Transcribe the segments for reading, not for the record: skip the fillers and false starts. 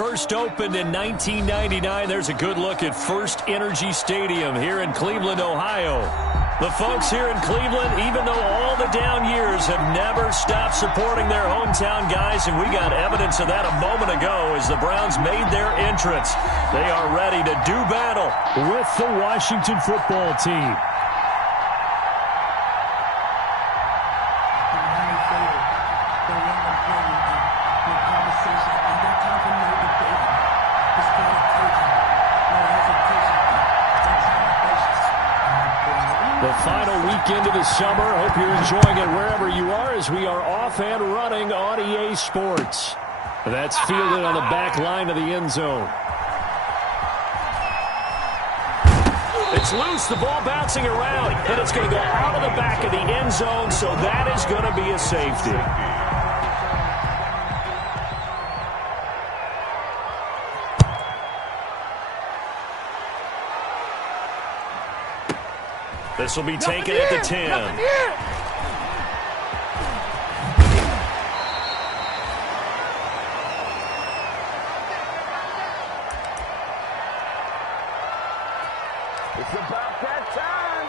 first opened in 1999. There's a good look at First Energy Stadium here in Cleveland, Ohio. The folks here in Cleveland, even though all the down years, have never stopped supporting their hometown guys, and we got evidence of that a moment ago as the Browns made their entrance. They are ready to do battle with the Washington football team. The final weekend of the summer. Hope you're enjoying it wherever you are as we are off and running on EA Sports. That's fielded on the back line of the end zone. It's loose, the ball bouncing around, and it's going to go out of the back of the end zone, so that is going to be a safety. This will be taken at the 10. It's about that time.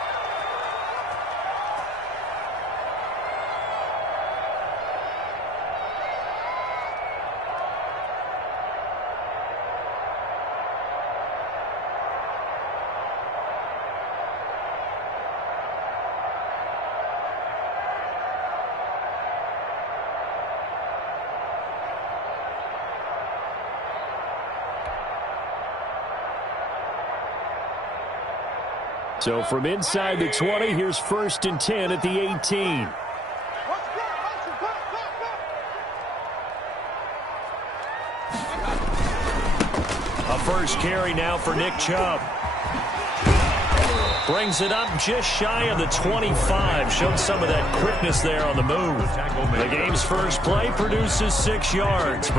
So from inside the 20, here's 1st and 10 at the 18. A first carry now for Nick Chubb. Brings it up just shy of the 25. Showed some of that quickness there on the move. The game's first play produces 6 yards.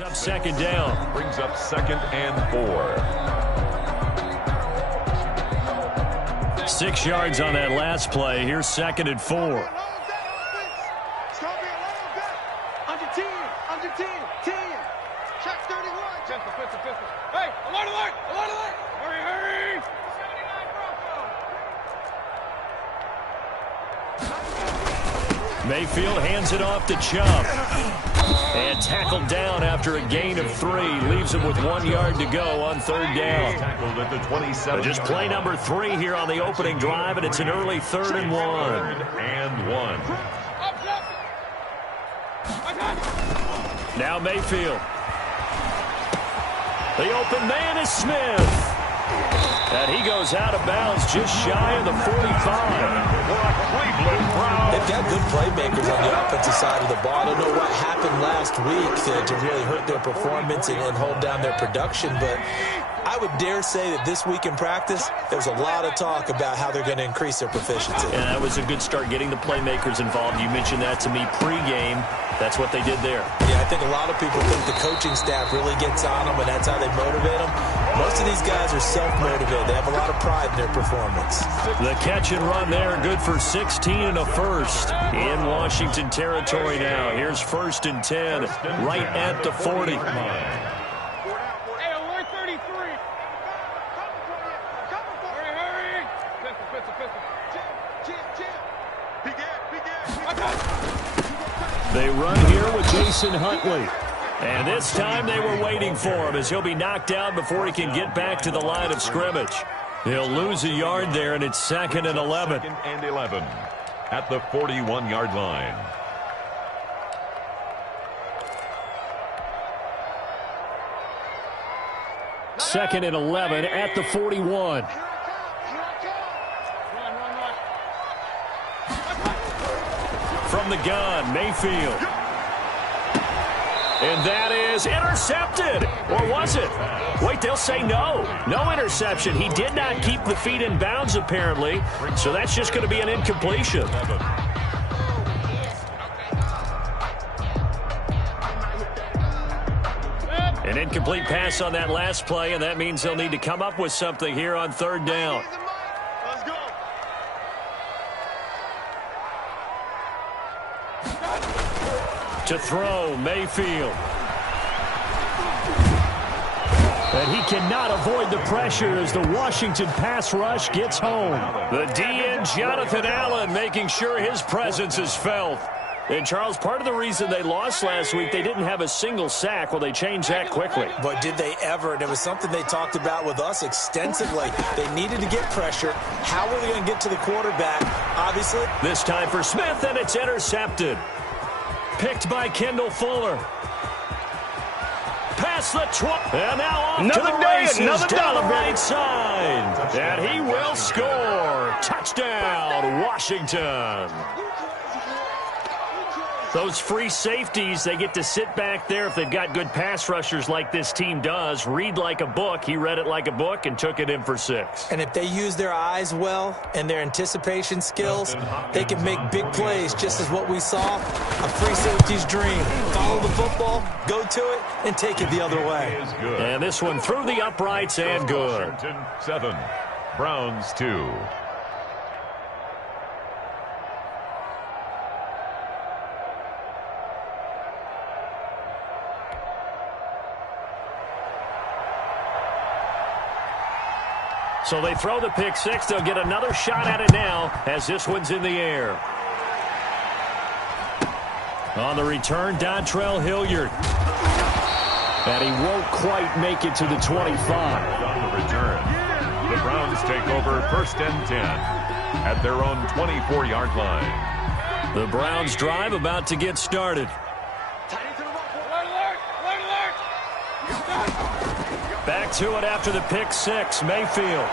Up second down. Brings up 2nd and 4. 6 yards on that last play. Here's 2nd and 4. Under 10, 10. Check 31. Pistol. Hey, alert. Hurry. Mayfield hands it off to Chubb. And tackled down after a gain of 3. Leaves him with 1 yard to go on 3rd down. Tackled at the 27. Just play number 3 here on the opening drive, and it's an early 3rd and 1. 3rd and 1. Now Mayfield. The open man is Smith. And he goes out of bounds just shy of the 45. They've got good playmakers on the offensive side of the ball. I don't know what happened last week to really hurt their performance and hold down their production, but I would dare say that this week in practice, there's a lot of talk about how they're going to increase their proficiency. And that was a good start getting the playmakers involved. You mentioned that to me pregame. That's what they did there. Yeah, I think a lot of people think the coaching staff really gets on them, and that's how they motivate them. Most of these guys are self-motivated. They have a lot of pride in their performance. The catch and run there, good for 16 and a first. In Washington territory now. Here's 1st and 10, right at the 40. Hey, alert 33. Hurry. Pistol. They run here with Jason Huntley. And this time they were waiting for him as he'll be knocked down before he can get back to the line of scrimmage. He'll lose a yard there, and it's 2nd and 11. 2nd and 11 at the 41-yard line. Second and 11 at the 41. From the gun, Mayfield. And that is intercepted. Or was it? Wait, they'll say no. No interception. He did not keep the feet in bounds, apparently. So that's just going to be an incompletion. An incomplete pass on that last play, and that means they'll need to come up with something here on third down. Let's go. To throw, Mayfield. And he cannot avoid the pressure as the Washington pass rush gets home. The DN, Jonathan Allen, making sure his presence is felt. And, Charles, part of the reason they lost last week, they didn't have a single sack. Well, they changed that quickly. But did they ever? And it was something they talked about with us extensively. They needed to get pressure. How are they going to get to the quarterback? Obviously. This time for Smith, and it's intercepted. Picked by Kendall Fuller. Past the 20. And now off to the races down the right side. And he will score. Touchdown, Washington. Those free safeties, they get to sit back there if they've got good pass rushers like this team does. Read like a book. He read it like a book and took it in for 6. And if they use their eyes well and their anticipation skills, they can make big plays, just as what we saw. A free safety's dream. Follow the football, go to it, and take it the other way. And this one through the uprights and good. Washington 7, Browns 2. So they throw the pick 6. They'll get another shot at it now as this one's in the air. On the return, Dontrell Hilliard. And he won't quite make it to the 25. On the return, the Browns take over 1st and 10 at their own 24-yard line. The Browns drive about to get started. Back to it after the pick 6, Mayfield.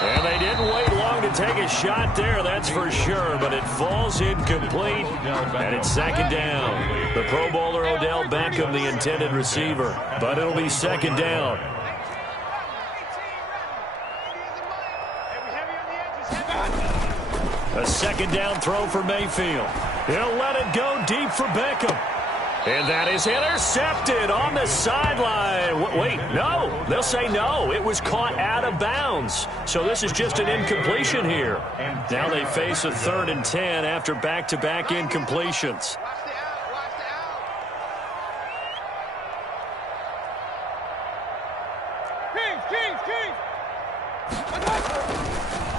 And they didn't wait long to take a shot there, that's for sure, but it falls incomplete, and it's 2nd down. The Pro Bowler Odell Beckham, the intended receiver, but it'll be 2nd down. A 2nd down throw for Mayfield. He'll let it go deep for Beckham. And that is intercepted on the sideline. Wait, no. They'll say no. It was caught out of bounds. So this is just an incompletion here. Now they face a 3rd and 10 after back-to-back incompletions.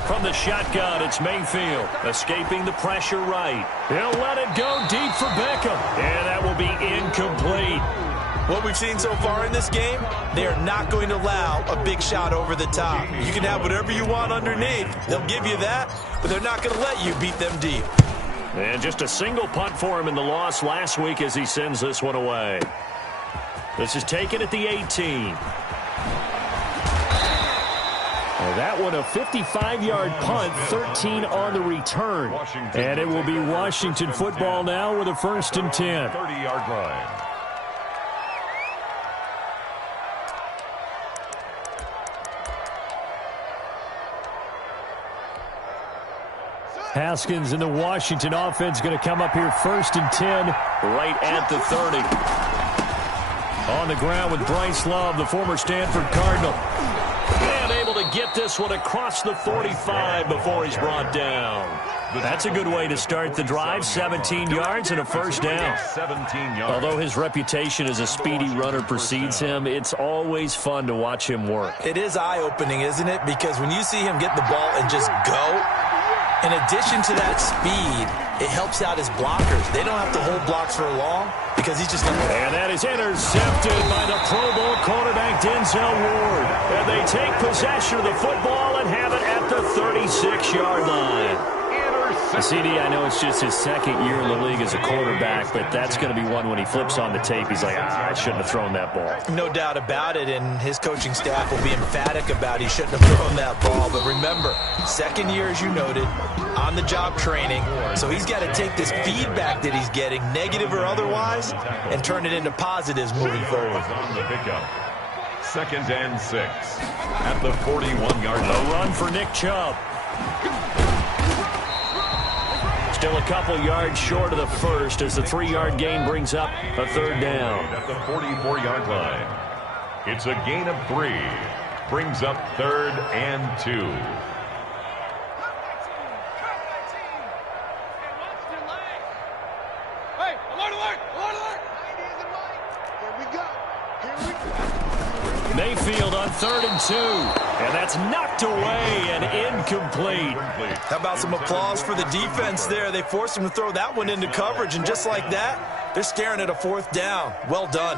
From the shotgun, it's Mayfield, escaping the pressure right. He'll let it go deep for Beckham, and that will be incomplete. What we've seen so far in this game, they are not going to allow a big shot over the top. You can have whatever you want underneath. They'll give you that, but they're not going to let you beat them deep. And just a single punt for him in the loss last week as he sends this one away. This is taken at the 18. That one a 55-yard punt, 13 on the return. And it will be Washington football now with a 1st and 10. 30-yard line. Haskins and the Washington offense going to come up here 1st and 10 right at the 30. On the ground with Bryce Love, the former Stanford Cardinal. And able to get this one across the 45 before he's brought down. That's a good way to start the drive. 17 yards and a 1st down. 17 yards. Although his reputation as a speedy runner precedes him, it's always fun to watch him work. It is eye-opening, isn't it? Because when you see him get the ball and just go, in addition to that speed, it helps out his blockers. They don't have to hold blocks for long because he's just... And that is intercepted by the Pro Bowl quarterback Denzel Ward. And they take possession of the football and have it at the 36-yard line. CD, I know it's just his 2nd year in the league as a quarterback, but that's going to be one when he flips on the tape, he's like, I shouldn't have thrown that ball. No doubt about it, and his coaching staff will be emphatic about he shouldn't have thrown that ball. But remember, 2nd year, as you noted, on-the-job training, so he's got to take this feedback that he's getting, negative or otherwise, and turn it into positives moving forward. On the pickup. 2nd and 6 at the 41-yard line. A run for Nick Chubb. Still a couple yards short of the first as the 3-yard gain brings up a third down. At the 44-yard line. It's a gain of 3. Brings up 3rd and 2. Hey, alert, alert, alert, alert. Here we go. Mayfield on 3rd and 2. And that's knocked away and incomplete. How about some applause for the defense there? They forced him to throw that one into coverage, and just like that, they're staring at a 4th down. Well done.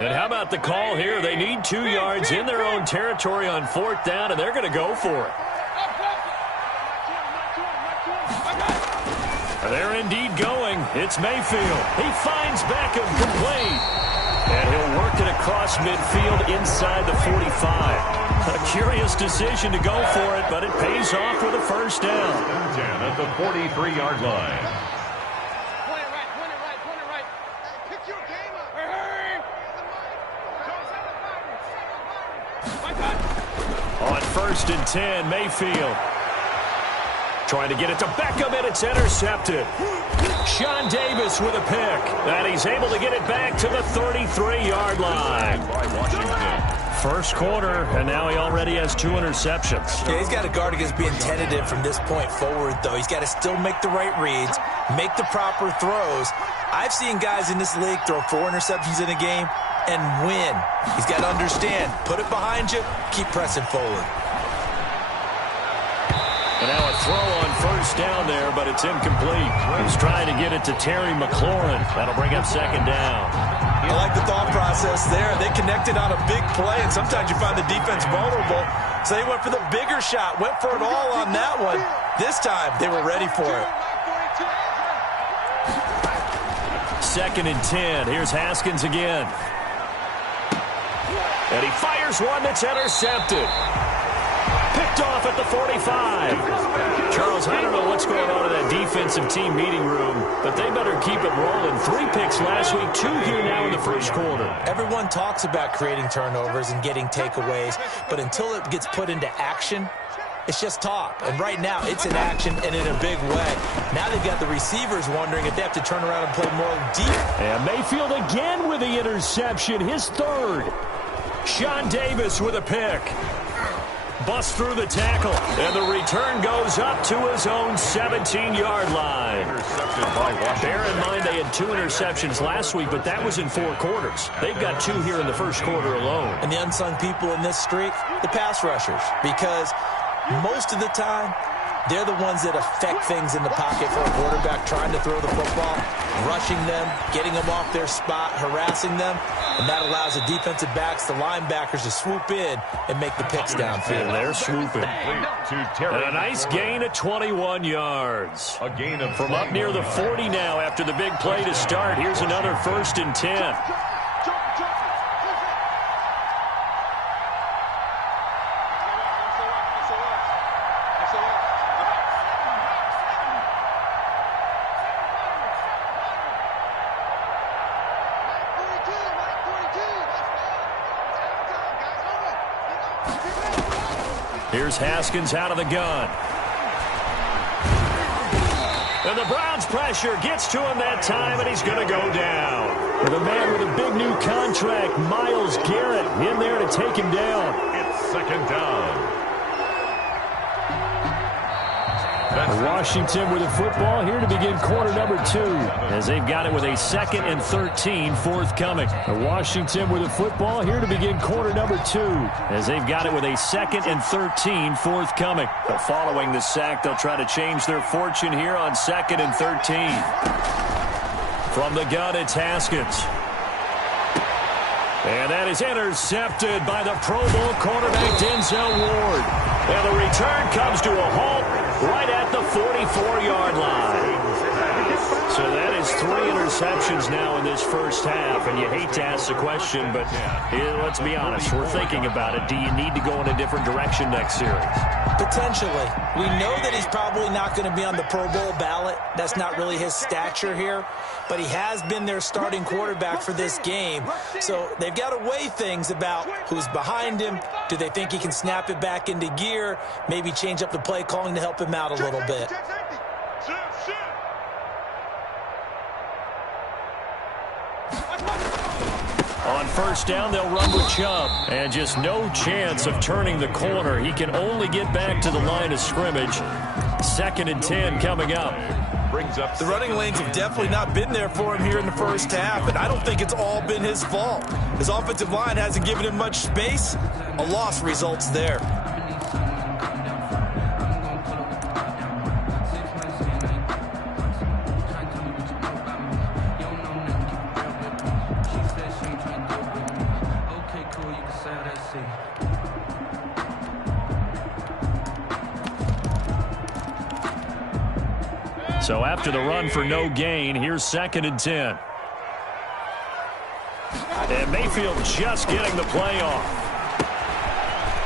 And how about the call here? They need 2 yards in their own territory on 4th down, and they're going to go for it. They're indeed going. It's Mayfield. He finds Beckham complete. And he'll work it across midfield inside the 45. A curious decision to go for it, but it pays off with a first down. 10 at the 43-yard line. Point it right. Hey, pick your game up. Hurry. On 1st and 10, Mayfield. Trying to get it to Beckham, and it's intercepted. Sean Davis with a pick. And he's able to get it back to the 33-yard line. By Washington. First quarter, and now he already has 2 interceptions. Yeah, he's got to guard against being tentative from this point forward, though. He's got to still make the right reads, make the proper throws. I've seen guys in this league throw 4 interceptions in a game and win. He's got to understand, put it behind you, keep pressing forward. And now a throw on first down there, but it's incomplete. He's trying to get it to Terry McLaurin. That'll bring up 2nd down. I like the thought process there. They connected on a big play, and sometimes you find the defense vulnerable. So they went for the bigger shot, went for it all on that one. This time, they were ready for it. 2nd and 10. Here's Haskins again. And he fires one that's intercepted. Picked off at the 45. Charles, I don't know what's going on in that defensive team meeting room, but they better keep it rolling. 3 picks last week, 2 here now in the first quarter. Everyone talks about creating turnovers and getting takeaways, but until it gets put into action, it's just talk. And right now, it's in action and in a big way. Now they've got the receivers wondering if they have to turn around and play more deep. And Mayfield again with the interception, his 3rd. Sean Davis with a pick. Busts through the tackle, and the return goes up to his own 17-yard line. Intercepted by Washington. Bear in mind they had 2 interceptions last week, but that was in 4 quarters. They've got 2 here in the first quarter alone. And the unsung people in this streak, the pass rushers, because most of the time, they're the ones that affect things in the pocket for a quarterback trying to throw the football, rushing them, getting them off their spot, harassing them, and that allows the defensive backs, the linebackers, to swoop in and make the picks downfield. And they're swooping. And a nice gain of 21 yards. A gain of From up near the 40 now after the big play to start. Here's another 1st and 10. Here's Haskins out of the gun. And the Browns' pressure gets to him that time, and he's going to go down. With a man with a big new contract, Myles Garrett, in there to take him down. It's 2nd down. Washington with the football here to begin quarter number 2, as they've got it with a 2nd and 13 forthcoming. Washington with the football here to begin quarter number 2, as they've got it with a 2nd and 13 forthcoming. But following the sack, they'll try to change their fortune here on 2nd and 13. From the gun, it's Haskins. And that is intercepted by the Pro Bowl cornerback Denzel Ward. And the return comes to a halt right at the 44-yard line. So that is 3 interceptions now in this first half, and you hate to ask the question, but let's be honest, we're thinking about it. Do you need to go in a different direction next series? Potentially. We know that he's probably not going to be on the Pro Bowl ballot. That's not really his stature here, but he has been their starting quarterback for this game. So they've got to weigh things about who's behind him. Do they think he can snap it back into gear? Maybe change up the play calling to help him out a little bit. On first down, they'll run with Chubb. And just no chance of turning the corner. He can only get back to the line of scrimmage. 2nd and 10 coming up. The running lanes have definitely not been there for him here in the first half, and I don't think it's all been his fault. His offensive line hasn't given him much space. A loss results there. So after the run for no gain, here's 2nd and 10. And Mayfield just getting the play off.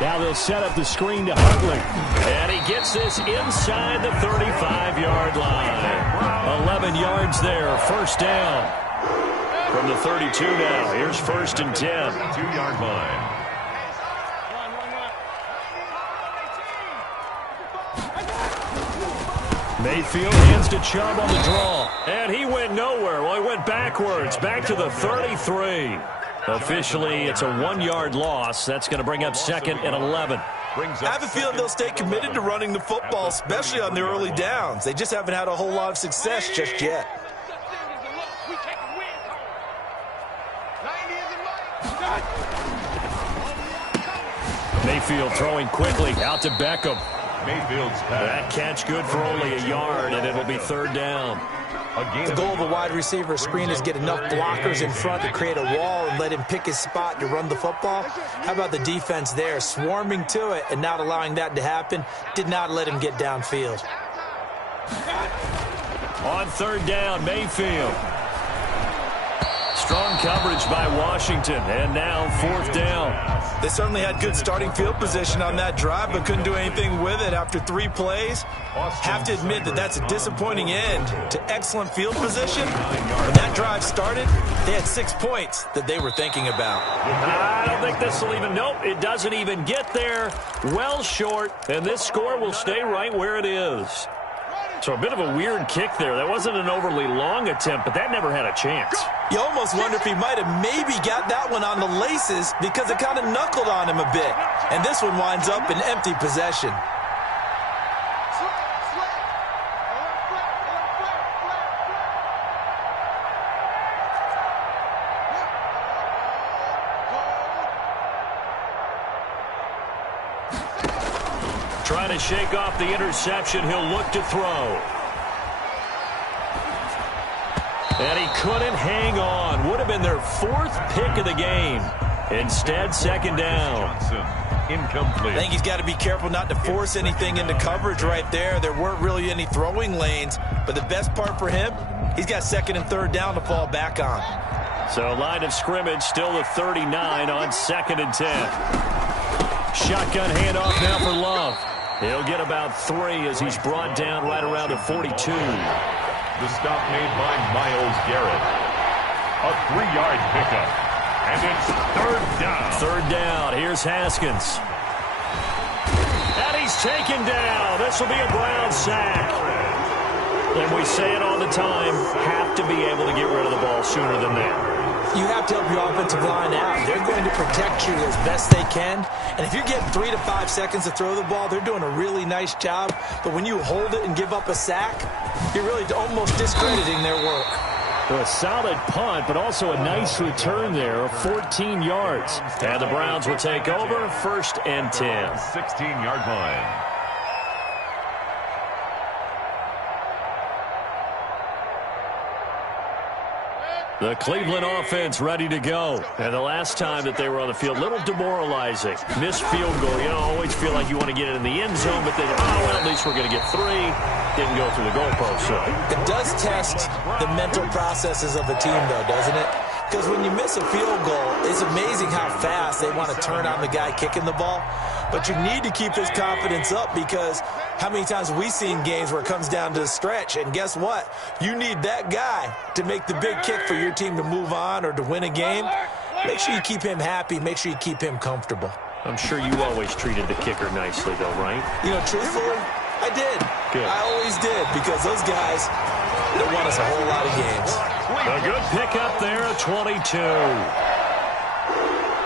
Now they'll set up the screen to Huntley. And he gets this inside the 35-yard line. 11 yards there, first down. From the 32 now, here's 1st and 10. 2-yard line. Mayfield hands to Chubb on the draw. And he went nowhere. Well, he went backwards, back to the 33. Officially, it's a 1-yard loss. That's going to bring up 2nd and 11. I have a feeling they'll stay committed to running the football, especially on the early downs. They just haven't had a whole lot of success just yet. Mayfield throwing quickly out to Beckham. Mayfield's pass. That catch good for only a yard, and it'll be 3rd down. The goal of a wide receiver screen is get enough blockers in front to create a wall and let him pick his spot to run the football. How about the defense there, swarming to it and not allowing that to happen? Did not let him get downfield. On 3rd down, Mayfield. Strong coverage by Washington, and now 4th down. They certainly had good starting field position on that drive, but couldn't do anything with it after 3 plays. Have to admit that that's a disappointing end to excellent field position. When that drive started, they had 6 points that they were thinking about. I don't think this will even, nope, it doesn't even get there. Well short, and this score will stay right where it is. So a bit of a weird kick there. That wasn't an overly long attempt, but that never had a chance. You almost wonder if he might have maybe got that one on the laces because it kind of knuckled on him a bit. And this one winds up in empty possession. Trying to shake off the interception. He'll look to throw. And he couldn't hang on. Would have been their 4th pick of the game. Instead, 2nd down. Incomplete. I think he's got to be careful not to force anything into coverage right there. There weren't really any throwing lanes. But the best part for him, he's got 2nd and 3rd down to fall back on. So line of scrimmage still the 39 on 2nd and 10. Shotgun handoff now for Love. He'll get about 3 as he's brought down right around the 42. The stop made by Myles Garrett. A 3-yard pickup. And it's 3rd down. 3rd down. Here's Haskins. And he's taken down. This will be a Brown sack. And we say it all the time, have to be able to get rid of the ball sooner than that. You have to help your offensive line out. They're going to protect you as best they can. And if you're getting 3 to 5 seconds to throw the ball, they're doing a really nice job. But when you hold it and give up a sack, you're really almost discrediting their work. A solid punt, but also a nice return there of 14 yards. And the Browns will take over 1st and 10. 16-yard line. The Cleveland offense ready to go. And the last time that they were on the field, a little demoralizing. Missed field goal. You know, always feel like you want to get it in the end zone, but then, oh, well, at least we're going to get 3. Didn't go through the goalpost, so. It does test the mental processes of a team, though, doesn't it? Because when you miss a field goal, it's amazing how fast they want to turn on the guy kicking the ball. But you need to keep his confidence up, because how many times have we seen games where it comes down to the stretch, and guess what? You need that guy to make the big kick for your team to move on or to win a game. Make sure you keep him happy. Make sure you keep him comfortable. I'm sure you always treated the kicker nicely, though, right? You know, truthfully, I did. Good. I always did, because those guys, they won us a whole lot of games. A good pickup there at 22.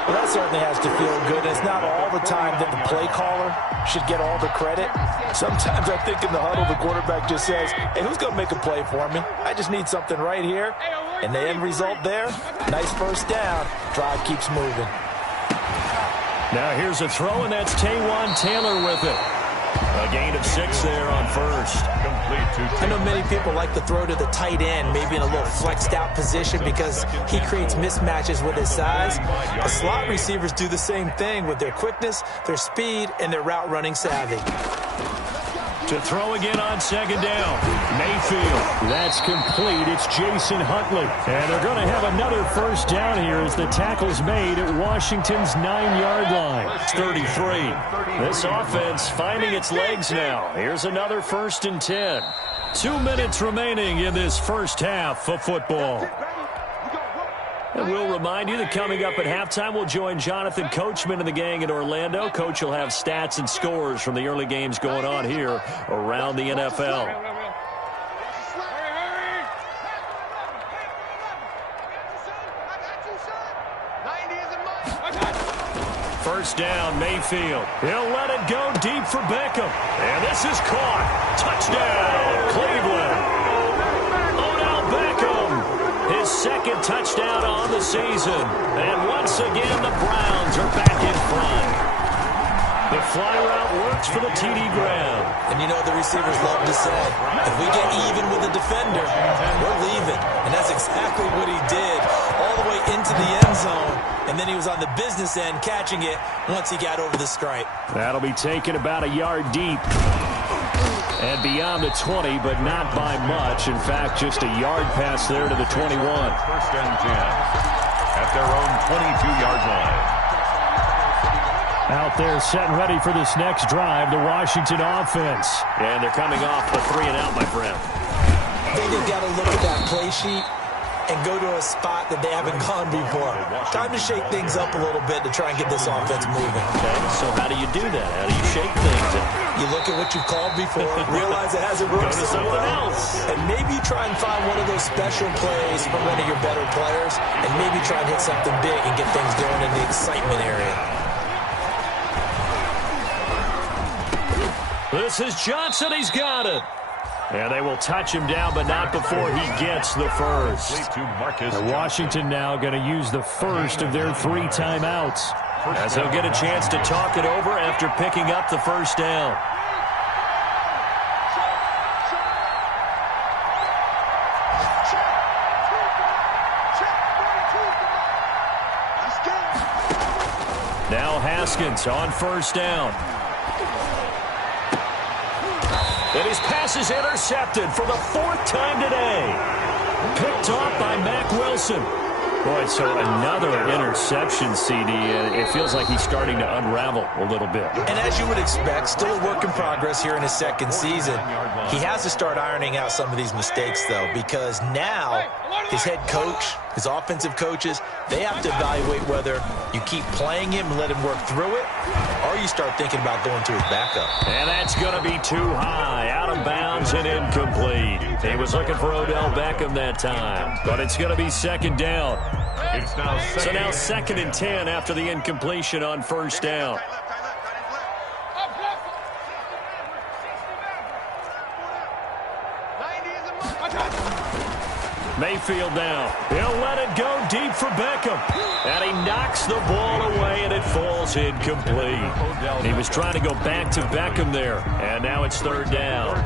Well, that certainly has to feel good. It's not all the time that the play caller should get all the credit. Sometimes I think in the huddle, the quarterback just says, hey, who's going to make a play for me? I just need something right here. And the end result there, nice first down. Drive keeps moving. Now here's a throw, and that's Taywan Taylor with it. A gain of 6 there on first. Complete to I know many people like to throw to the tight end, maybe in a little flexed out position, because he creates mismatches with his size. The slot receivers do the same thing with their quickness, their speed, and their route running savvy. To throw again on second down. Mayfield. That's complete. It's Jason Huntley. And they're going to have another first down here as the tackle's made at Washington's 9-yard line. It's 33. This offense finding its legs now. Here's another 1st and 10. 2 minutes remaining in this first half of football. And we'll remind you that coming up at halftime, we'll join Jonathan Coachman and the gang in Orlando. Coach will have stats and scores from the early games going on here around the NFL. First down, Mayfield. He'll let it go deep for Beckham. And this is caught. Touchdown, Cleveland. His second touchdown on the season. And once again, the Browns are back in front. The fly route works for the TD Graham. And you know what the receivers love to say? If we get even with the defender, we're leaving. And that's exactly what he did, all the way into the end zone. And then he was on the business end catching it once he got over the stripe. That'll be taken about a yard deep. And beyond the 20, but not by much. In fact, just a yard pass there to the 21. 1st and 10 at their own 22-yard line. Out there set and ready for this next drive, the Washington offense. And they're coming off the 3-and-out, my friend. I think they've got to look at that play sheet and go to a spot that they haven't gone before. Time to shake things up a little bit to try and get this offense moving. Okay, so how do you do that? How do you shake things up? You look at what you've called before, realize it hasn't worked so well, and maybe try and find one of those special plays from one of your better players, and maybe try and hit something big and get things going in the excitement area. This is Johnson. He's got it. And they will touch him down, but not before he gets the first. And Washington now going to use the first of their 3 timeouts, as they'll get a chance to talk it over after picking up the first down. Now Haskins on first down. And his pass is intercepted for the 4th time today. Picked off by Mack Wilson. Boy, so another interception, CD. It feels like he's starting to unravel a little bit. And as you would expect, still a work in progress here in his 2nd season. He has to start ironing out some of these mistakes, though, because now his head coach, his offensive coaches, they have to evaluate whether you keep playing him and let him work through it, or you start thinking about going to his backup. And that's going to be too high, out of bounds and incomplete. He was looking for Odell Beckham that time, but it's going to be 2nd down. It's now so now 2nd and 10 after the incompletion on first down. Mayfield now. He'll let it go deep for Beckham. And he knocks the ball away, and it falls incomplete. He was trying to go back to Beckham there, and now it's third down.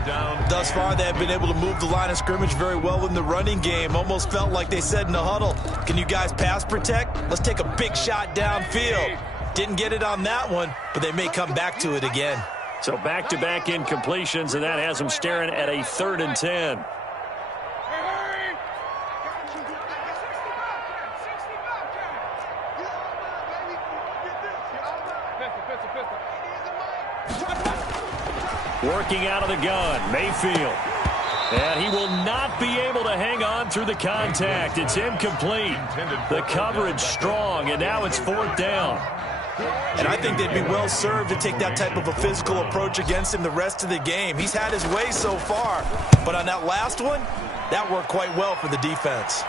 Thus far, they have been able to move the line of scrimmage very well in the running game. Almost felt like they said in the huddle, can you guys pass protect? Let's take a big shot downfield. Didn't get it on that one, but they may come back to it again. So back-to-back incompletions, and that has them staring at a 3rd and 10. Working out of the gun, Mayfield. And he will not be able to hang on through the contact. It's incomplete. The coverage strong, and now it's 4th down. And I think they'd be well served to take that type of a physical approach against him the rest of the game. He's had his way so far, but on that last one, that worked quite well for the defense.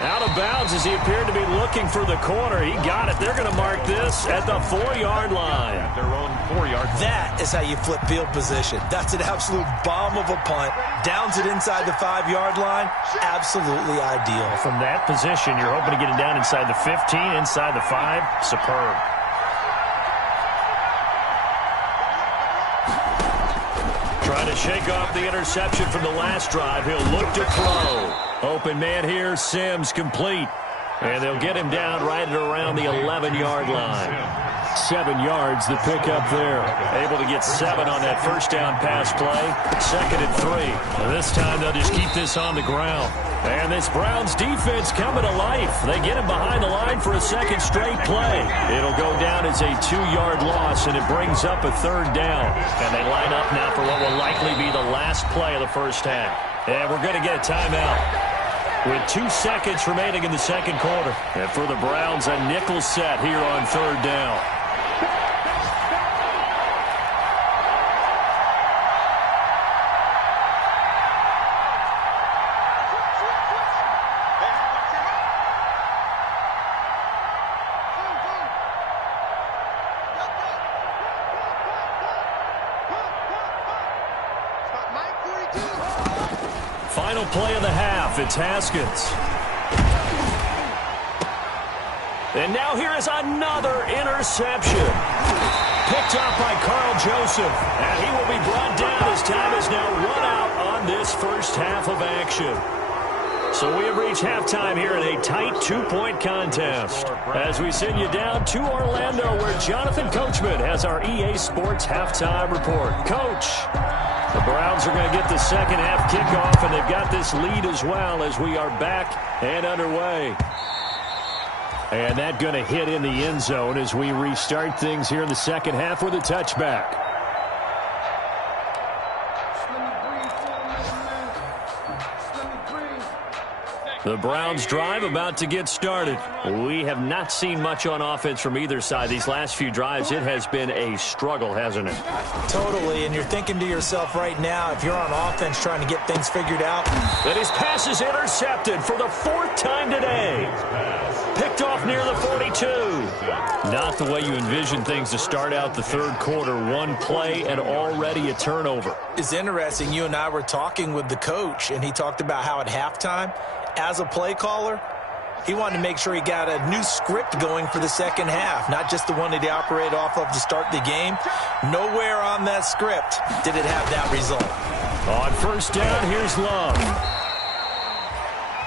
Out of bounds as he appeared to be looking for the corner. He got it. They're going to mark this at the 4-yard line. At their own 4-yard line. That is how you flip field position. That's an absolute bomb of a punt. Downs it inside the 5-yard line. Absolutely ideal. From that position, you're hoping to get it down inside the 15, inside the 5. Superb. Trying to shake off the interception from the last drive. He'll look to throw. Open man here, Sims, complete. And they'll get him down right at around the 11-yard line. 7 yards, the pickup there. Able to get 7 on that first down pass play. 2nd and 3. And this time they'll just keep this on the ground. And this Browns defense coming to life. They get him behind the line for a 2nd straight play. It'll go down as a 2-yard loss, and it brings up a 3rd down. And they line up now for what will likely be the last play of the first half. And we're going to get a timeout with 2 seconds remaining in the 2nd quarter. And for the Browns, a nickel set here on 3rd down. Final play of the half. It's Haskins. And now here is another interception. Picked off by Carl Joseph. And he will be brought down as time is now run out on this first half of action. So we have reached halftime here in a tight 2-point contest. As we send you down to Orlando, where Jonathan Coachman has our EA Sports halftime report. Coach, the Browns are going to get the second half kickoff, and they've got this lead as well as we are back and underway. And that going to hit in the end zone as we restart things here in the second half with a touchback. The Browns drive about to get started. We have not seen much on offense from either side. These last few drives, it has been a struggle, hasn't it? Totally, and you're thinking to yourself right now, if you're on offense trying to get things figured out. And his pass is intercepted for the 4th time today. Picked off near the 42. Not the way you envision things to start out the third quarter. One play and already a turnover. It's interesting. You and I were talking with the coach, and he talked about how at halftime, as a play caller, he wanted to make sure he got a new script going for the second half, not just the one that he operated off of to start the game. Nowhere on that script did it have that result. On first down, here's Love.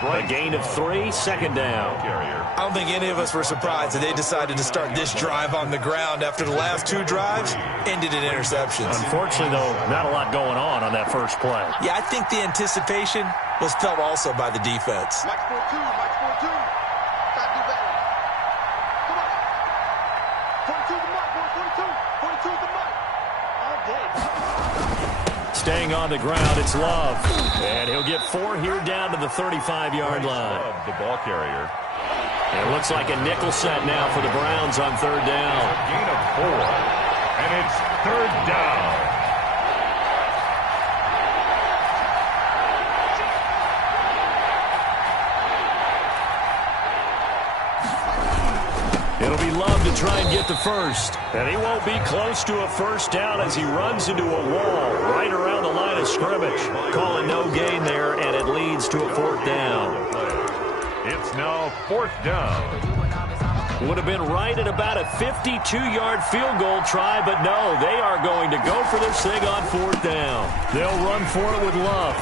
A gain of 3, second down. I don't think any of us were surprised that they decided to start this drive on the ground after the last 2 drives ended in interceptions. Unfortunately, though, not a lot going on that first play. Yeah, I think the anticipation was felt also by the defense. Match 4-2, match 4-2. Gotta do better. Come on. 42 the mark, boy, 42. 42 the mark. All day. Staying on the ground, it's Love. And he'll get 4 here down to the 35-yard line. The ball carrier. And it looks like a nickel set now for the Browns on third down. A gain of 4. And it's third down. It'll be Love to try and get the first. And he won't be close to a first down as he runs into a wall right around the line of scrimmage. Calling no gain there, and it leads offense to a 4th down. It's now 4th down. Would have been right at about a 52-yard field goal try, but no, they are going to go for this thing on 4th down. They'll run for it with Love.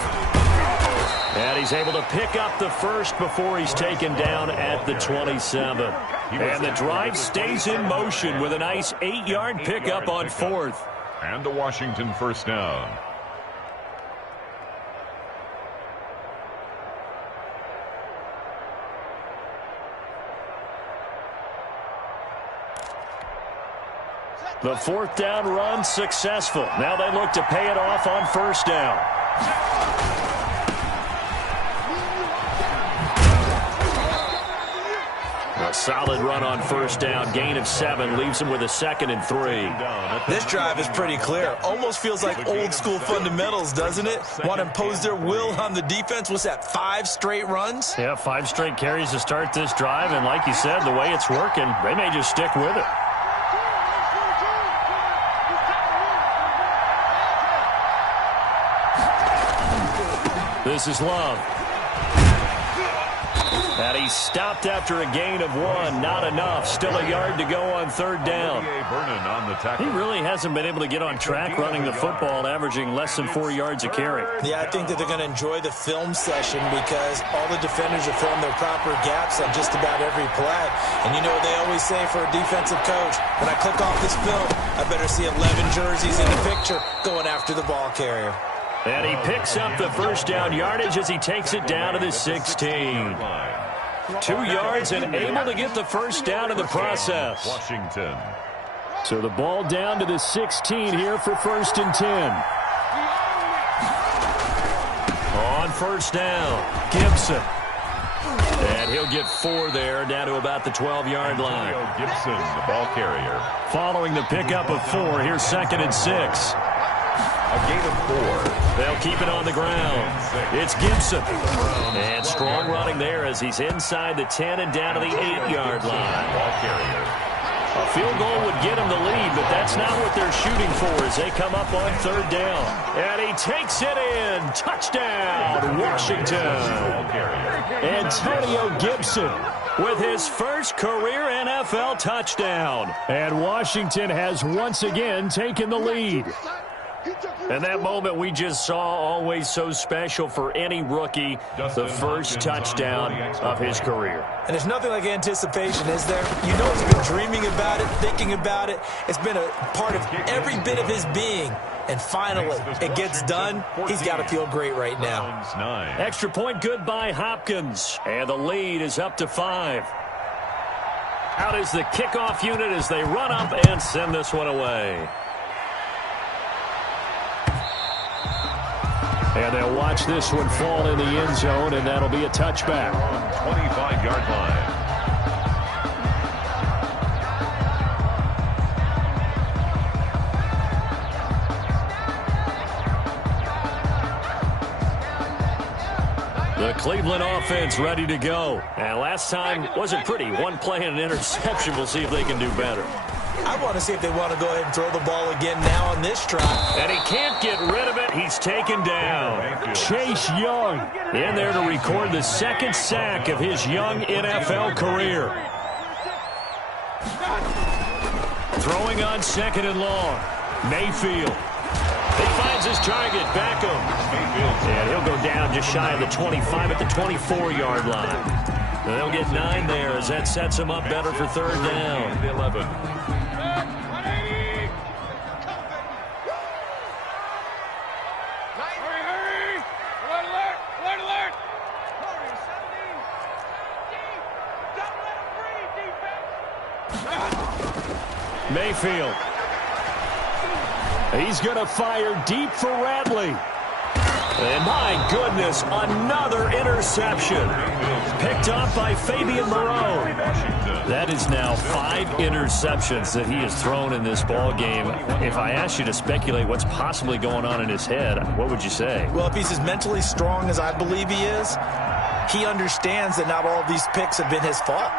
And he's able to pick up the first before he's taken down at the 27. And the drive stays in motion with a nice 8-yard pickup on 4th. And a Washington 1st down. The 4th down run successful. Now they look to pay it off on 1st down. A solid run on 1st down. Gain of 7 leaves him with a 2nd and 3. This drive is pretty clear. Almost feels like old school fundamentals, doesn't it? Want to impose their will on the defense. What's that, 5 straight runs? Yeah, 5 straight carries to start this drive. And like you said, the way it's working, they may just stick with it. This is Love. And he's stopped after a gain of 1. Not enough. Still a yard to go on 3rd down. He really hasn't been able to get on track running the football, averaging less than 4 yards a carry. Yeah, I think that they're going to enjoy the film session because all the defenders have filmed their proper gaps on just about every play. And you know what they always say for a defensive coach? When I click off this film, I better see 11 jerseys in the picture going after the ball carrier. And he picks up the 1st down yardage as he takes it down to the 16. 2 yards and able to get the 1st down in the process. Washington. So the ball down to the 16 here for 1st and 10. On 1st down, Gibson. And he'll get 4 there, down to about the 12-yard line. Gibson, the ball carrier. Following the pickup of 4, here's 2nd and 6. A gain of 4. They'll keep it on the ground. It's Gibson. And strong running there as he's inside the 10 and down to the 8-yard line. Ball carrier. A field goal would get him the lead, but that's not what they're shooting for as they come up on 3rd down. And he takes it in. Touchdown, Washington. Antonio Gibson with his first career NFL touchdown. And Washington has once again taken the lead. And that moment we just saw, always so special for any rookie, the first touchdown of his career. And there's nothing like anticipation, is there? You know he's been dreaming about it, thinking about it. It's been a part of every bit of his being. And finally, it gets done. He's got to feel great right now. Extra point good by Hopkins. And the lead is up to 5. Out is the kickoff unit as they run up and send this one away. And they'll watch this one fall in the end zone, and that'll be a touchback. 25-yard line. The Cleveland offense ready to go. And last time wasn't pretty. One play and an interception. We'll see if they can do better. I want to see if they want to go ahead and throw the ball again now on this try. And he can't get rid of it. He's taken down. Chase Young in there to record the 2nd sack of his young NFL career. Throwing on 2nd and long. Mayfield. He finds his target, Beckham. And he'll go down just shy of the 25 at the 24-yard line. They'll get 9 there as that sets him up better for 3rd down. 11. Mayfield. He's going to fire deep for Radley. And my goodness, another interception. Picked up by Fabian Moreau. That is now 5 interceptions that he has thrown in this ball game. If I asked you to speculate what's possibly going on in his head, what would you say? Well, if he's as mentally strong as I believe he is, he understands that not all of these picks have been his fault.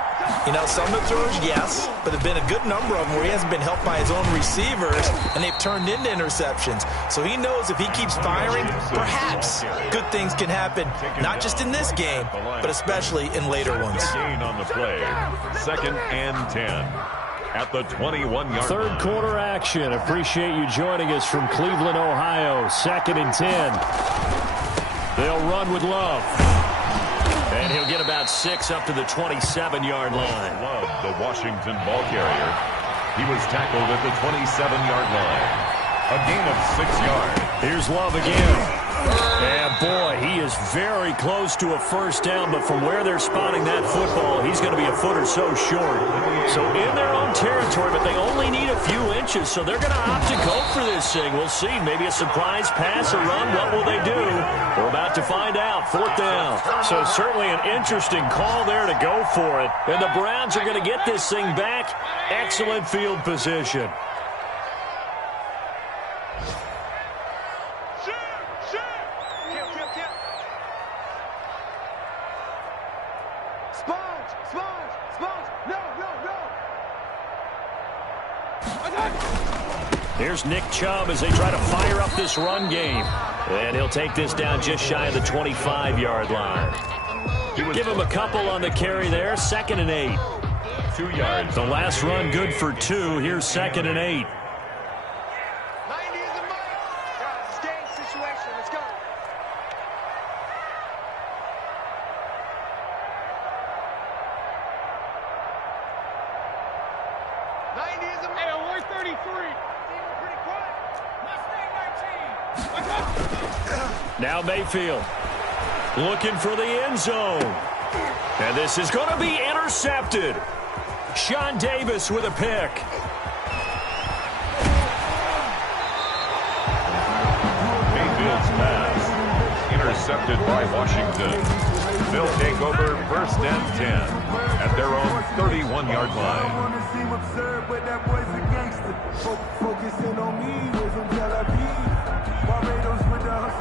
You know, some of the throws, yes, but there have been a good number of them where he hasn't been helped by his own receivers, and they've turned into interceptions. So he knows if he keeps firing, perhaps good things can happen, not just in this game, but especially in later ones. Gain on the play. 2nd and 10 at the 21-yard Third line. quarter action. Appreciate you joining us from Cleveland, Ohio. 2nd and 10. They'll run with Love. And he'll get about 6 up to the 27-yard line. Love, the Washington ball carrier. He was tackled at the 27-yard line. A gain of 6 yards. Here's Love again. And boy, he is very close to a first down, but from where they're spotting that football, he's going to be a foot or so short. So in their own territory, but they only need a few inches, so they're going to opt to go for this thing. We'll see. Maybe a surprise pass or run. What will they do? We're about to find out. 4th down. So certainly an interesting call there to go for it. And the Browns are going to get this thing back. Excellent field position. Here's Nick Chubb as they try to fire up this run game. And he'll take this down just shy of the 25-yard line. Give him a couple on the carry there. 2nd and 8. 2 yards. The last run good for 2. Here's 2nd and 8. 90 is the mark. Guys, it's game situation. Let's go. 90 is the mark. Hey, we're 33. Pretty quiet. Now Mayfield looking for the end zone. And this is going to be intercepted. Sean Davis with a pick. Mayfield's pass. Intercepted by Washington. They'll take over 1st and 10 at their own 31-yard line.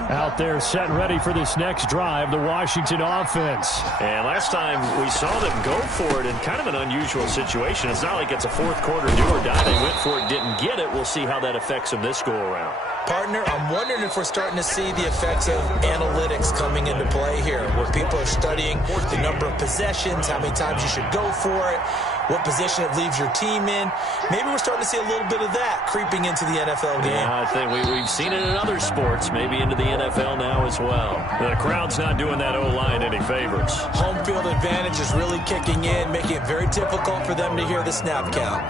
Out there set and ready for this next drive, the Washington offense. And last time we saw them go for it in kind of an unusual situation. It's not like it's a 4th quarter do or die. They went for it, didn't get it. We'll see how that affects them this go-around. Partner, I'm wondering if we're starting to see the effects of analytics coming into play here, where people are studying the number of possessions, how many times you should go for it, what position it leaves your team in. Maybe we're starting to see a little bit of that creeping into the NFL game. Yeah, I think we've seen it in other sports, maybe into the NFL now as well. The crowd's not doing that O-line any favors. Home field advantage is really kicking in, making it very difficult for them to hear the snap count.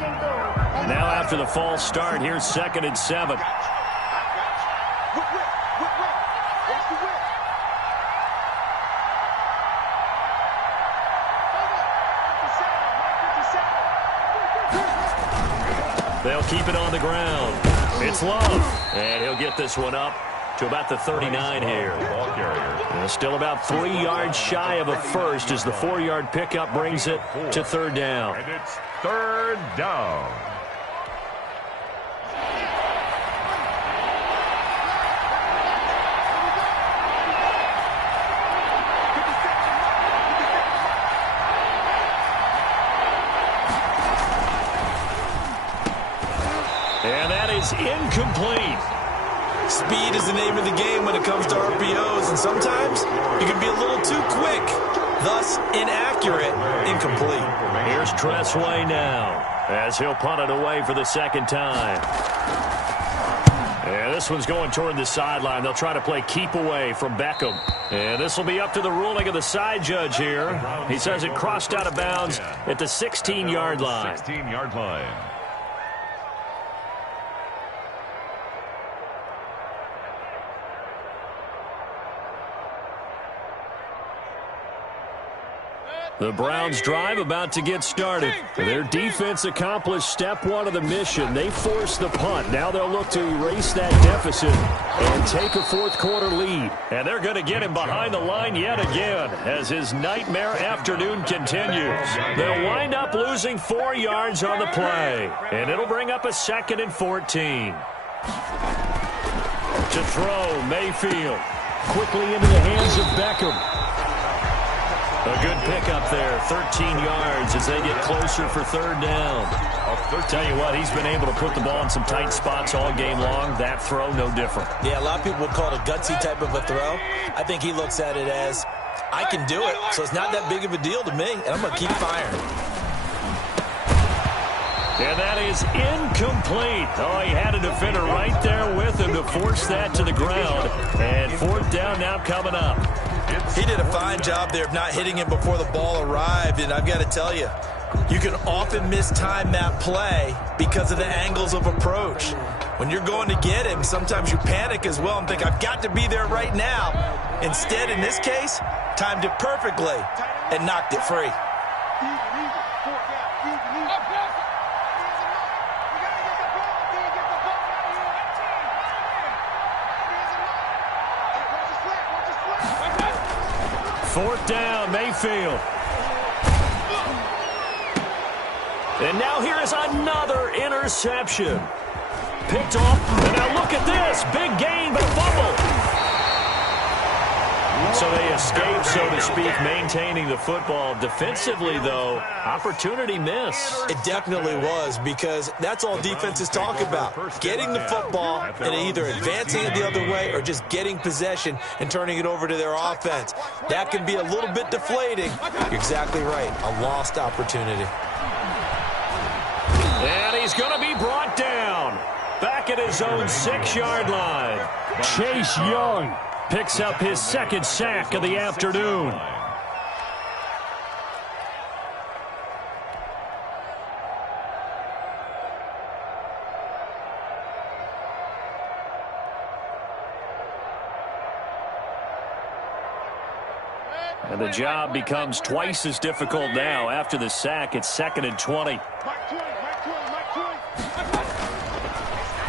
Now after the false start, here's 2nd and 7. They'll keep it on the ground. It's Love. And he'll get this one up to about the 39 here. Ball carrier. Still about 3 yards shy of a first as the 4-yard pickup brings it to 3rd down. And it's 3rd down. And that is incomplete. Speed is the name of the game when it comes to RPOs, and sometimes you can be a little too quick, thus inaccurate, incomplete. Here's Tressway now as he'll punt it away for the 2nd time. And this one's going toward the sideline. They'll try to play keep away from Beckham. And this will be up to the ruling of the side judge here. He says it crossed out of bounds at the 16-yard line. 16-yard line. The Browns drive about to get started. Their defense accomplished step 1 of the mission. They forced the punt. Now they'll look to erase that deficit and take a 4th quarter lead. And they're going to get him behind the line yet again as his nightmare afternoon continues. They'll wind up losing 4 yards on the play. And it'll bring up a 2nd and 14. To throw, Mayfield. Quickly into the hands of Beckham. 13 yards as they get closer for third down. I'll tell you what, he's been able to put the ball in some tight spots all game long. That throw, no different. Yeah, a lot of people would call it a gutsy type of a throw. I think he looks at it as, I can do it, so it's not that big of a deal to me, and I'm going to keep firing. And that is incomplete. Oh, he had a defender right there with him to force that to the ground. And fourth down now coming up. He did a fine job there of not hitting him before the ball arrived, and I've got to tell you, you can often mistime that play because of the angles of approach. When you're going to get him, sometimes you panic as well and think, I've got to be there right now. Instead, in this case, timed it perfectly and knocked it free. Fourth down, Mayfield. And now here is another interception. Picked off, and now look at this. Big gain, but fumble. So they escape, so to speak, maintaining the football. Defensively, though, opportunity miss. It definitely was, because that's all defenses talk about. Getting the football and either advancing it the other way or just getting possession and turning it over to their offense. That can be a little bit deflating. You're exactly right. A lost opportunity. And he's going to be brought down. Back at his own 6-yard line. Chase Young picks up his second sack of the afternoon. And the job becomes twice as difficult now. After the sack, it's 2nd and 20.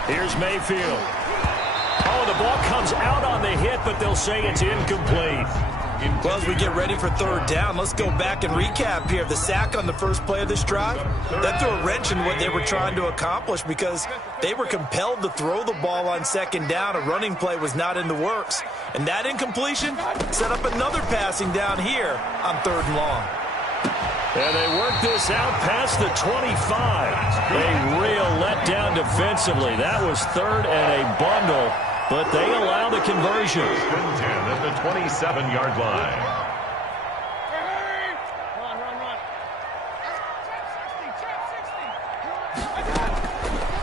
Here's Mayfield. Oh, the ball comes out on the hit, but they'll say it's incomplete. Well, as we get ready for third down, let's go back and recap here. The sack on the first play of this drive, that threw a wrench in what they were trying to accomplish because they were compelled to throw the ball on second down. A running play was not in the works. And that incompletion set up another passing down here on third and long. And they work this out past the 25. A real letdown defensively. That was third and a bundle, but they allow the conversion. 10 at the 27-yard line.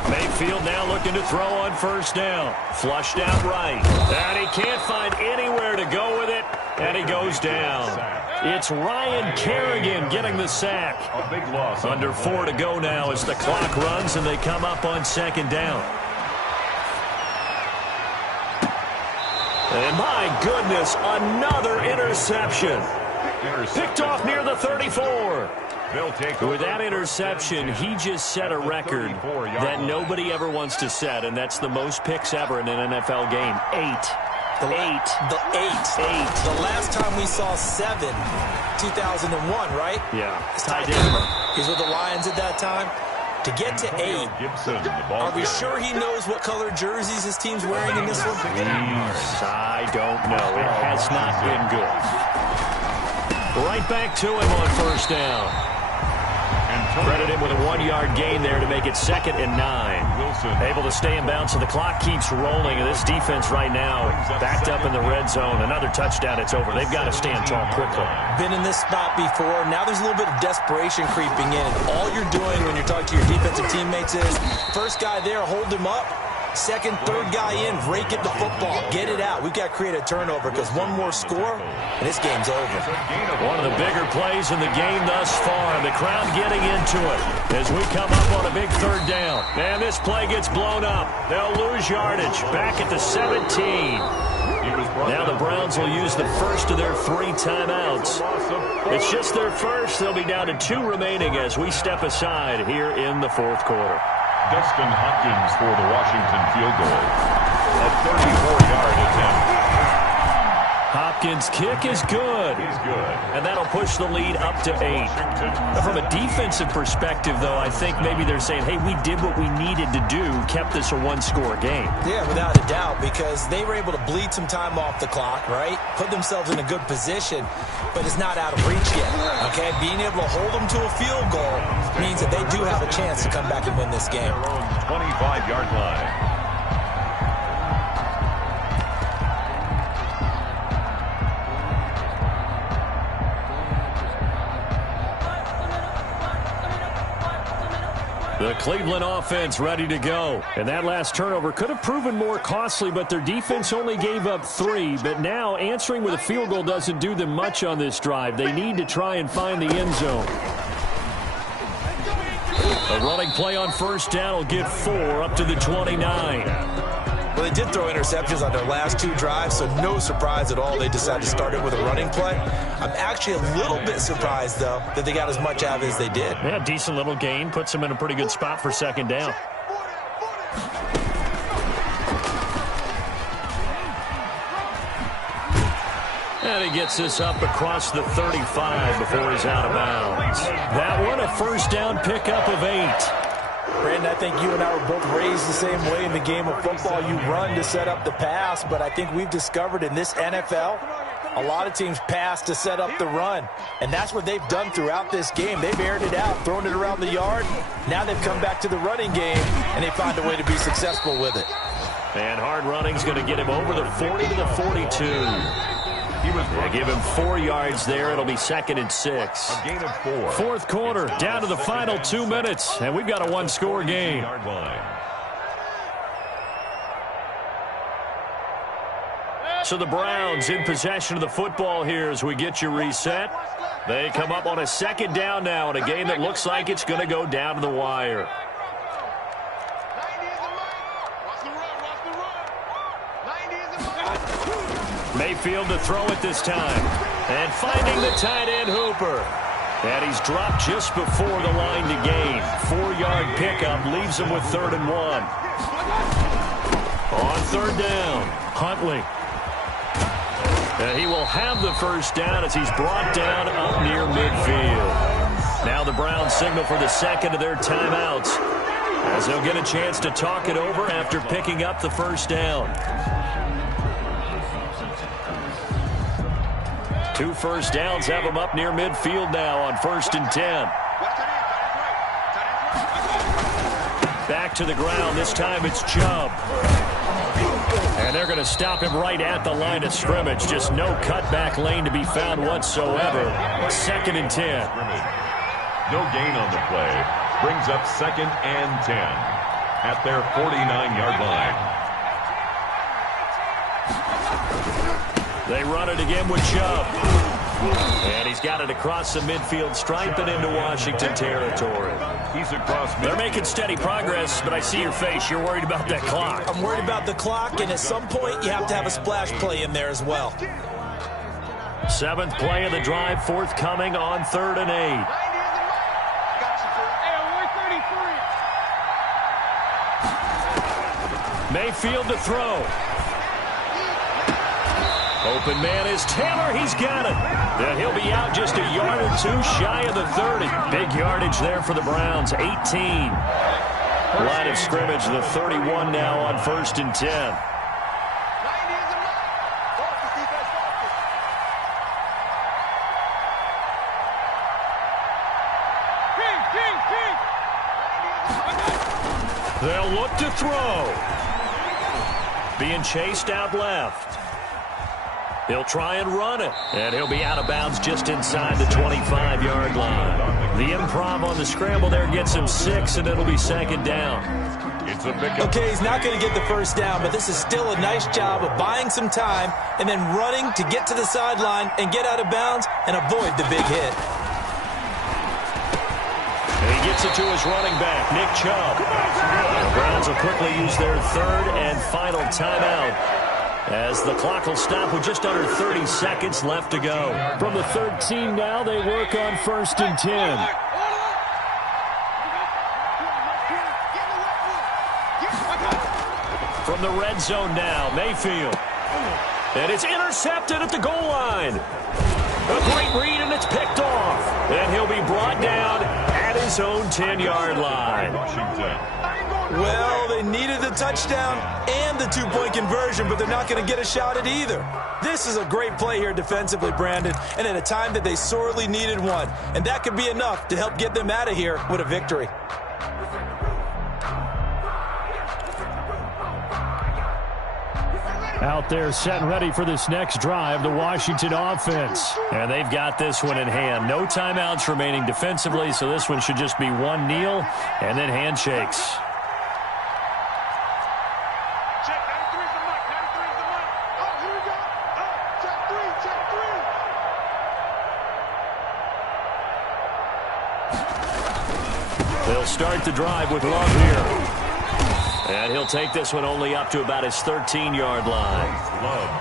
Mayfield now looking to throw on first down. Flushed out right. And he can't find anywhere to go with it, and he goes down. It's Ryan Kerrigan getting the sack. A big loss. Under 4 to go now as the clock runs and they come up on second down. And my goodness, another interception. Picked off near the 34. With that interception, he just set a record that nobody ever wants to set, and that's the most picks ever in an NFL game. 8. The last time we saw 7, 2001, right? Yeah. It's Ty Detmer. He's with the Lions at that time. To get to 8, are we sure he knows what color jerseys his team's wearing in this one? I don't know. It has not been good. Right back to him on first down. Credit him with a 1-yard gain there to make it 2nd and 9. Able to stay in bounds, so the clock keeps rolling. And this defense right now backed up in the red zone. Another touchdown, it's over. They've got to stand tall quickly. Been in this spot before. Now there's a little bit of desperation creeping in. And all you're doing when you're talking to your defensive teammates is, first guy there, hold him up. Second, third guy in, rake at the football. Get it out. We've got to create a turnover because one more score, and this game's over. One of the bigger plays in the game thus far. The crowd getting into it as we come up on a big third down. And this play gets blown up. They'll lose yardage. Back at the 17. Now the Browns will use the first of their 3 timeouts. It's just their first. They'll be down to 2 remaining as we step aside here in the fourth quarter. Dustin Hopkins for the Washington field goal. A 34-yard attempt. Hopkins' kick is good. He's good. And that'll push the lead up to 8. Now, from a defensive perspective, though, I think maybe they're saying, hey, we did what we needed to do, kept this a one-score game. Yeah, without a doubt, because they were able to bleed some time off the clock, right? Put themselves in a good position, but it's not out of reach yet, okay? Being able to hold them to a field goal means that they do have a chance to come back and win this game. 25-yard line. The Cleveland offense ready to go. And that last turnover could have proven more costly, but their defense only gave up 3. But now answering with a field goal doesn't do them much on this drive. They need to try and find the end zone. A running play on first down will get 4 up to the 29. Well, they did throw interceptions on their last 2 drives, so no surprise at all they decided to start it with a running play. I'm actually a little bit surprised, though, that they got as much out of it as they did. Yeah, decent little gain. Puts them in a pretty good spot for second down. And he gets this up across the 35 before he's out of bounds. That one, a first down pickup of 8. Brandon, I think you and I were both raised the same way in the game of football. You run to set up the pass, but I think we've discovered in this NFL, a lot of teams pass to set up the run. And that's what they've done throughout this game. They've aired it out, thrown it around the yard. Now they've come back to the running game, and they find a way to be successful with it. And hard running's going to get him over the 40 to the 42. They give him 4 yards there. It'll be 2nd and 6. A gain of 4. Fourth quarter, down to the final 2 minutes, and we've got a one-score game. So the Browns in possession of the football here as we get you reset. They come up on a second down now in a game that looks like it's going to go down to the wire. Mayfield to throw it this time. And finding the tight end Hooper. And he's dropped just before the line to gain. 4-yard pickup leaves him with 3rd and 1. On 3rd down, Huntley. And he will have the first down as he's brought down up near midfield. Now the Browns signal for the second of their timeouts, as they'll get a chance to talk it over after picking up the first down. 2 first downs have them up near midfield now on 1st and 10. Back to the ground. This time it's Chubb. And they're going to stop him right at the line of scrimmage. Just no cutback lane to be found whatsoever. 2nd and 10. No gain on the play. Brings up 2nd and 10 at their 49-yard line. They run it again with Chubb. And he's got it across the midfield stripe and into Washington territory. He's across midfield. They're making steady progress, but I see your face. You're worried about that clock. I'm worried about the clock, and at some point you have to have a splash play in there as well. 7th play of the drive forthcoming on 3rd and 8. Mayfield to throw. Open man is Taylor. He's got it. And he'll be out just a yard or 2 shy of the 30. Big yardage there for the Browns. 18. Line of scrimmage, the 31 now on 1st and 10. They'll look to throw. Being chased out left. He'll try and run it, and he'll be out of bounds just inside the 25-yard line. The improv on the scramble there gets him 6, and it'll be 2nd down. It's a pickup. Okay, he's not going to get the first down, but this is still a nice job of buying some time and then running to get to the sideline and get out of bounds and avoid the big hit. And he gets it to his running back, Nick Chubb. The Browns will quickly use their 3rd and final timeout, as the clock will stop with just under 30 seconds left to go. From the 13 now, they work on 1st and 10. From the red zone now, Mayfield. And it's intercepted at the goal line. A great read, and it's picked off. And he'll be brought down at his own 10-yard line. Well, they needed the touchdown and the two-point conversion, but they're not going to get a shot at either. This is a great play here defensively, Brandon, and at a time that they sorely needed one. And that could be enough to help get them out of here with a victory. Out there set and ready for this next drive, the Washington offense. And they've got this one in hand. No timeouts remaining defensively, so this one should just be one kneel and then handshakes. Check, 93 is the mic, 93 is the mic. Oh, here we go. Oh, check three. They'll start the drive with Love here. And he'll take this one only up to about his 13-yard line.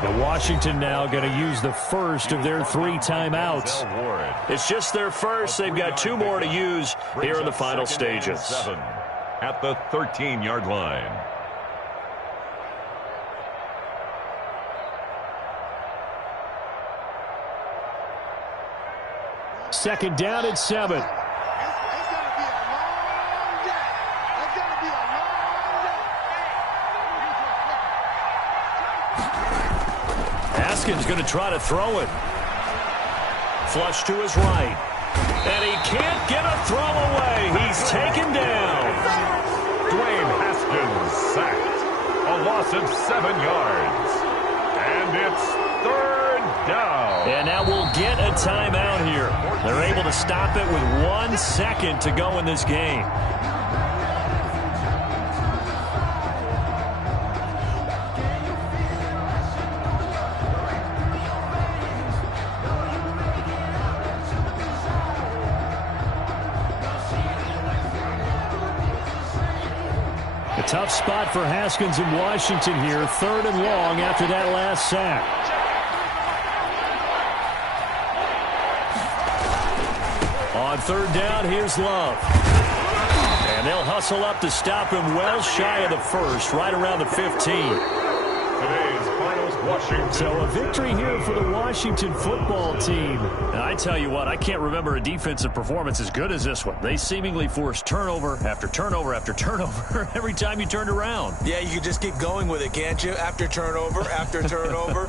And Washington now going to use the first of their 3 timeouts. It's just their first. They've got 2 more to use here in the final stages. 7 at the 13-yard line. Second down at 7. Haskins going to try to throw it. Flush to his right. And he can't get a throw away. He's taken down. Dwayne Haskins sacked. A loss of 7 yards. And it's 3rd down. And now we'll get a timeout here. They're able to stop it with 1 second to go in this game. Tough spot for Haskins in Washington here. 3rd and long after that last sack. On 3rd down, here's Love. And they'll hustle up to stop him well shy of the first, right around the 15. Today's finals, Washington. So a victory here for the Washington football team. And I tell you what, I can't remember a defensive performance as good as this one. They seemingly forced turnover after turnover after turnover every time you turned around. Yeah, you can just keep going with it, can't you? After turnover, after turnover.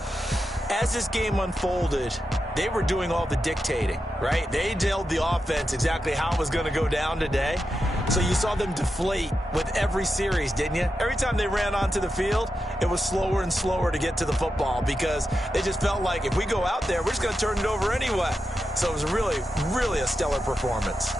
As this game unfolded, they were doing all the dictating, right? They told the offense exactly how it was going to go down today. So you saw them deflate with every series, didn't you? Every time they ran onto the field, it was slower and slower to get to the football because they just felt like if we go out there, we're just going to turn it over anyway. So it was really, really a stellar performance.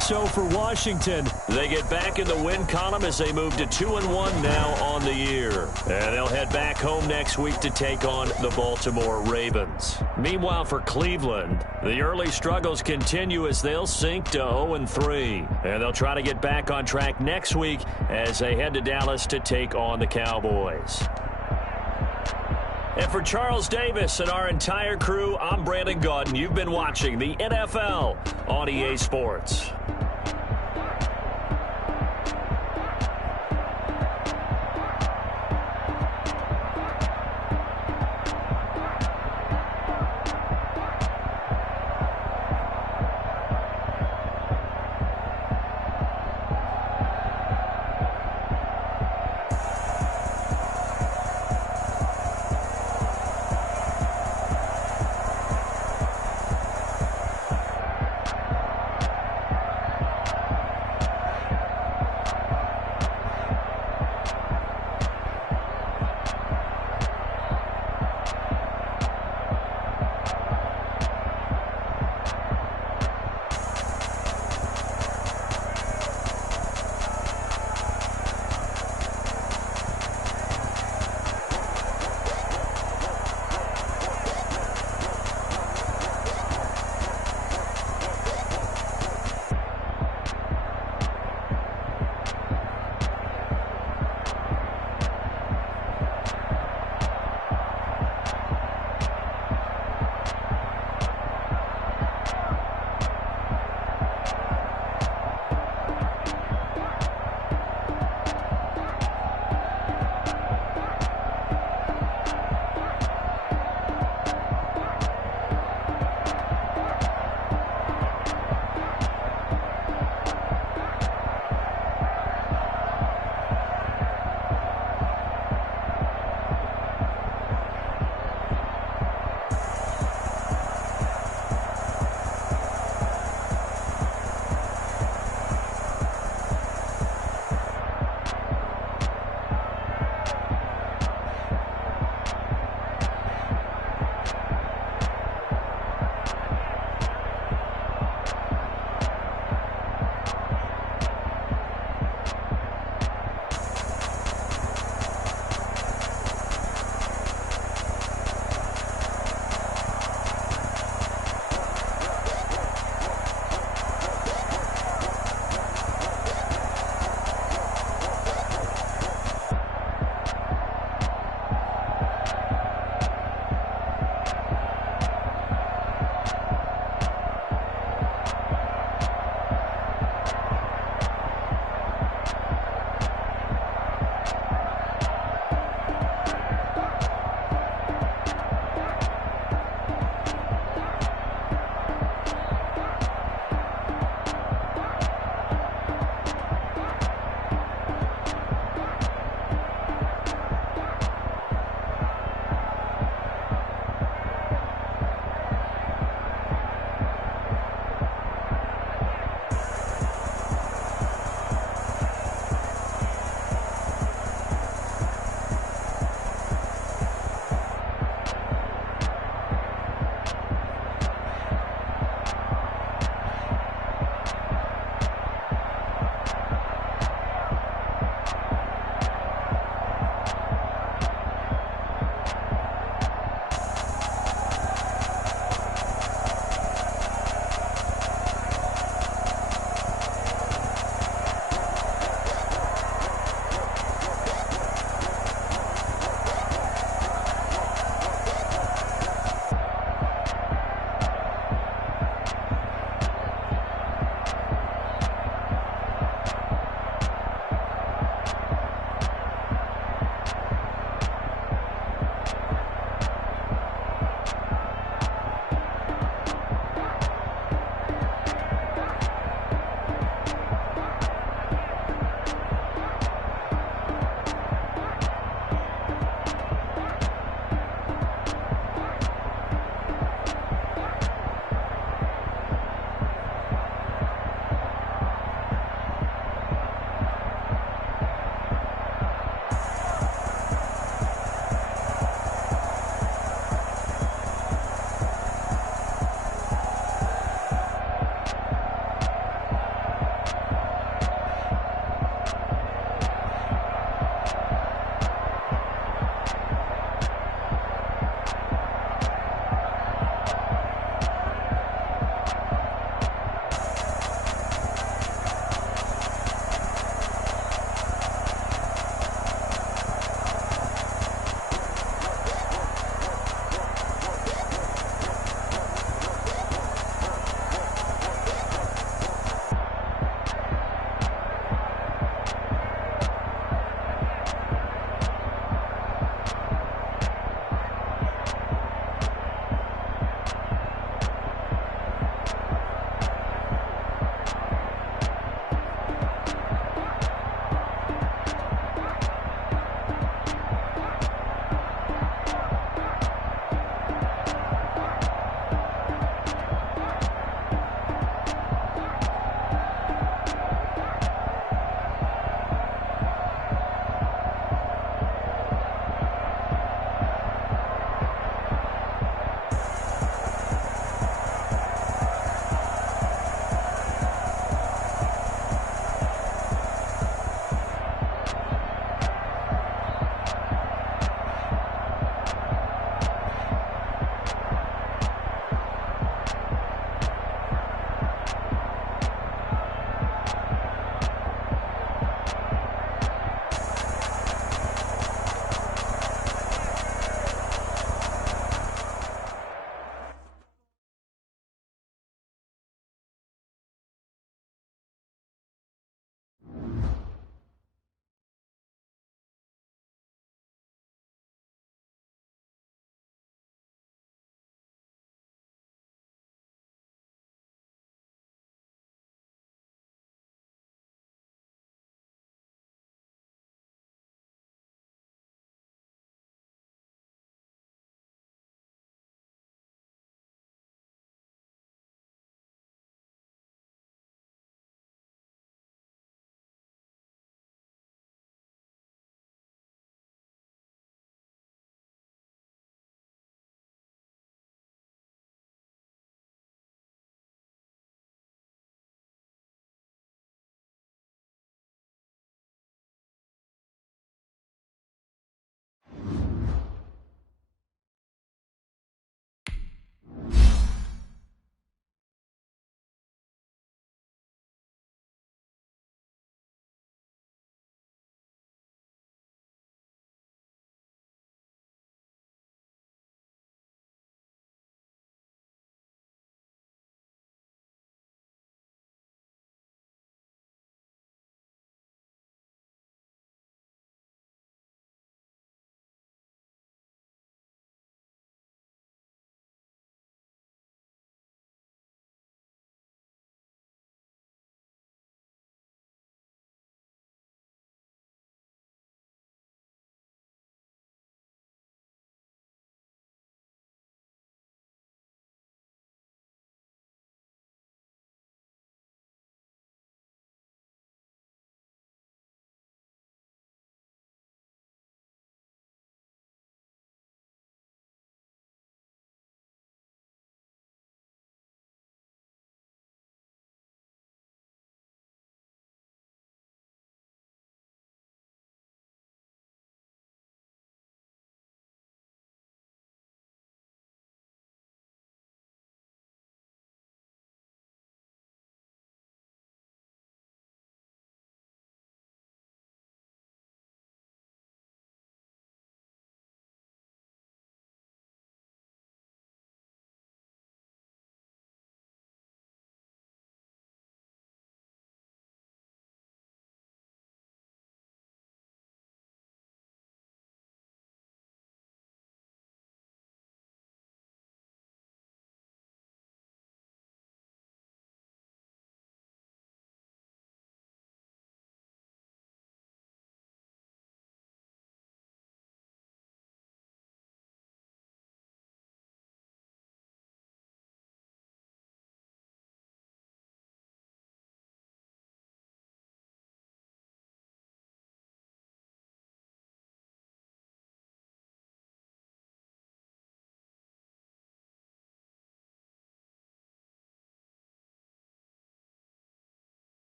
So for Washington, they get back in the win column as they move to 2-1 now on the year. And they'll head back home next week to take on the Baltimore Ravens. Meanwhile, for Cleveland, the early struggles continue as they'll sink to 0-3. And they'll try to get back on track next week as they head to Dallas to take on the Cowboys. And for Charles Davis and our entire crew, I'm Brandon Gaudin. You've been watching the NFL on EA Sports.